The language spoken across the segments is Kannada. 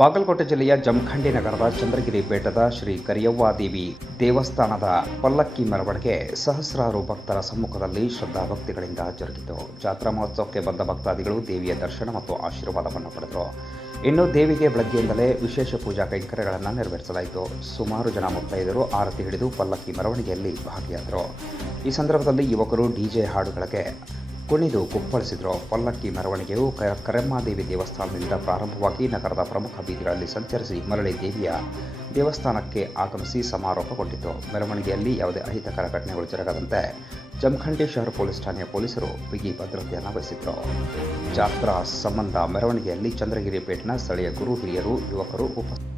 ಬಾಗಲಕೋಟೆ ಜಿಲ್ಲೆಯ ಜಮಖಂಡಿ ನಗರದ ಚಂದ್ರಗಿರಿ ಬೆಟ್ಟದ ಶ್ರೀ ಕರಿಯವ್ವಾದೇವಿ ದೇವಸ್ಥಾನದ ಪಲ್ಲಕ್ಕಿ ಮೆರವಣಿಗೆ ಸಹಸ್ರಾರು ಭಕ್ತರ ಸಮ್ಮುಖದಲ್ಲಿ ಶ್ರದ್ಧಾಭಕ್ತಿಗಳಿಂದ ಜರುಗಿತು. ಜಾತ್ರಾ ಮಹೋತ್ಸವಕ್ಕೆ ಬಂದ ಭಕ್ತಾದಿಗಳು ದೇವಿಯ ದರ್ಶನ ಮತ್ತು ಆಶೀರ್ವಾದವನ್ನು ಪಡೆದರು. ಇನ್ನು ದೇವಿಗೆ ಬೆಳಗ್ಗೆಯಿಂದಲೇ ವಿಶೇಷ ಪೂಜಾ ಕೈಂಕರ್ಯಗಳನ್ನು ನೆರವೇರಿಸಲಾಯಿತು. ಸುಮಾರು ಜನ ಮುತ್ತೈದರು ಆರತಿ ಹಿಡಿದು ಪಲ್ಲಕ್ಕಿ ಮೆರವಣಿಗೆಯಲ್ಲಿ ಭಾಗಿಯಾದರು. ಈ ಸಂದರ್ಭದಲ್ಲಿ ಯುವಕರು ಡಿಜೆ ಹಾಡುಗಳಿಗೆ ಕುಣಿದು ಕುಪ್ಪಳಿಸಿದರು. ಪಲ್ಲಕ್ಕಿ ಮೆರವಣಿಗೆಯು ಕರೆಮ್ಮಾದೇವಿ ದೇವಸ್ಥಾನದಿಂದ ಪ್ರಾರಂಭವಾಗಿ ನಗರದ ಪ್ರಮುಖ ಬೀದಿಗಳಲ್ಲಿ ಸಂಚರಿಸಿ ಮರಳಿ ದೇವಿಯ ದೇವಸ್ಥಾನಕ್ಕೆ ಆಗಮಿಸಿ ಸಮಾರೋಪಗೊಂಡಿತು. ಮೆರವಣಿಗೆಯಲ್ಲಿ ಯಾವುದೇ ಅಹಿತಕರ ಘಟನೆಗಳು ಜರುಗದಂತೆ ಜಮಖಂಡಿ ಶಹರ ಪೊಲೀಸ್ ಠಾಣೆಯ ಪೊಲೀಸರು ಬಿಗಿ ಭದ್ರತೆಯನ್ನು ವಹಿಸಿದ್ರು ಜಾತ್ರಾ ಸಂಬಂಧ ಮೆರವಣಿಗೆಯಲ್ಲಿ ಚಂದ್ರಗಿರಿ ಪೇಟ್ನ ಸ್ಥಳೀಯ ಗುರು ಹಿರಿಯರು, ಯುವಕರು ಉಪಸ್ಥಿತರಿದ್ದರು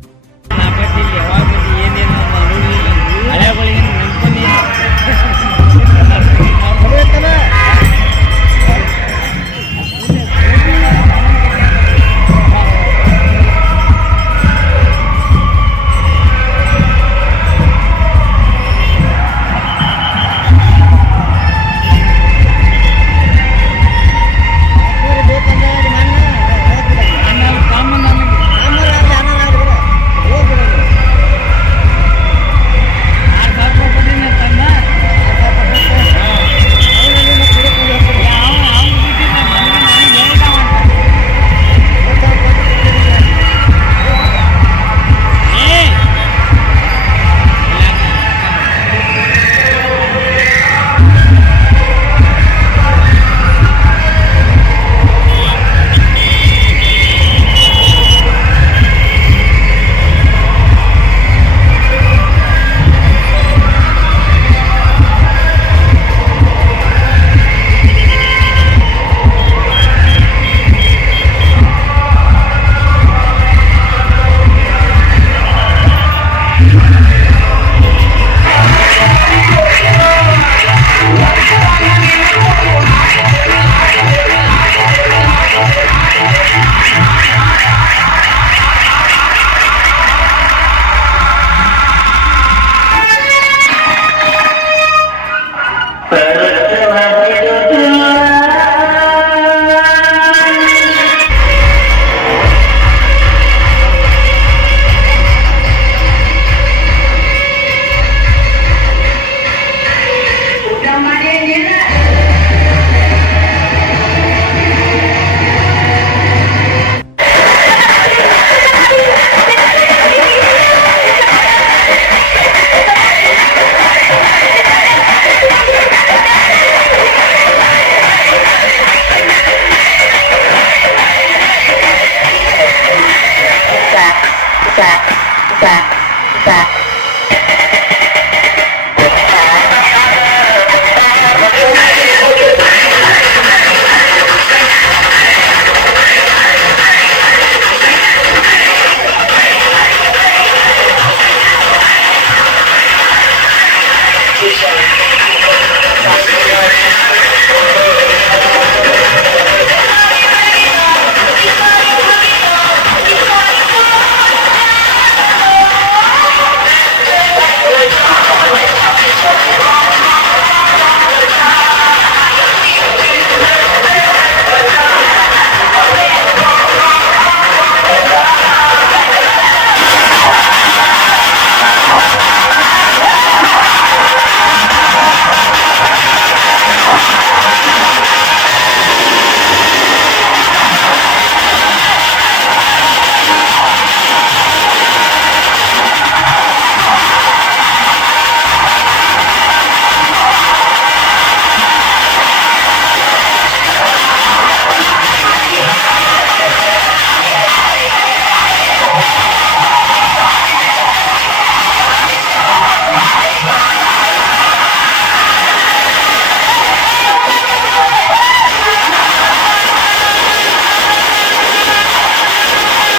back, back, back.